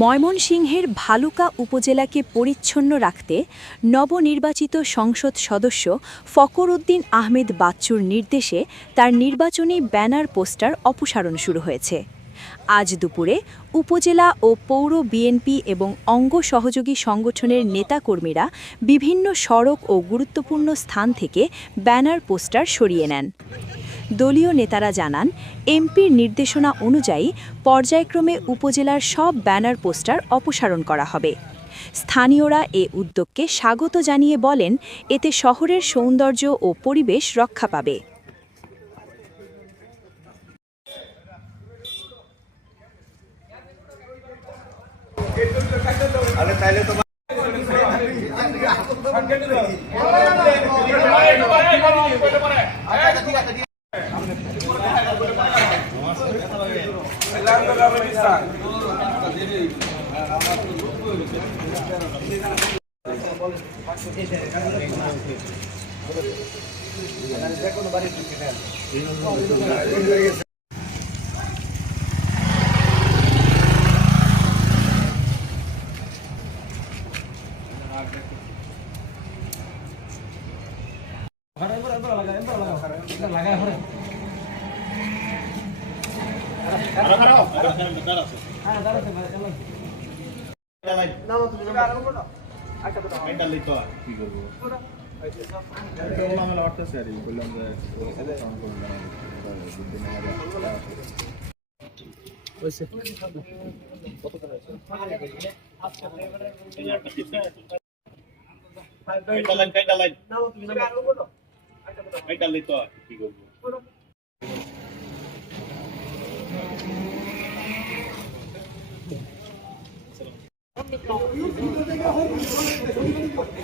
ময়মনসিংহের ভালুকা উপজেলাকে পরিচ্ছন্ন রাখতে নবনির্বাচিত সংসদ সদস্য ফখর উদ্দিন আহমেদ বাচ্চুর নির্দেশে তার নির্বাচনী ব্যানার পোস্টার অপসারণ শুরু হয়েছে। আজ দুপুরে উপজেলা ও পৌর বিএনপি এবং অঙ্গ সহযোগী সংগঠনের নেতাকর্মীরা বিভিন্ন সড়ক ও গুরুত্বপূর্ণ স্থান থেকে ব্যানার পোস্টার সরিয়ে নেন। দলীয় নেতারা জানান, এমপির নির্দেশনা অনুযায়ী পর্যায়ক্রমে উপজেলার সব ব্যানার পোস্টার অপসারণ করা হবে। স্থানীয়রা এ উদ্যোগকে স্বাগত জানিয়ে বলেন, এতে শহরের সৌন্দর্য ও পরিবেশ রক্ষা পাবে।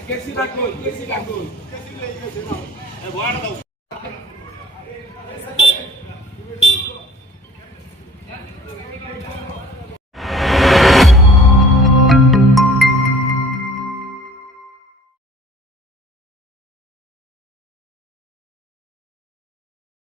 কেসি রাখুন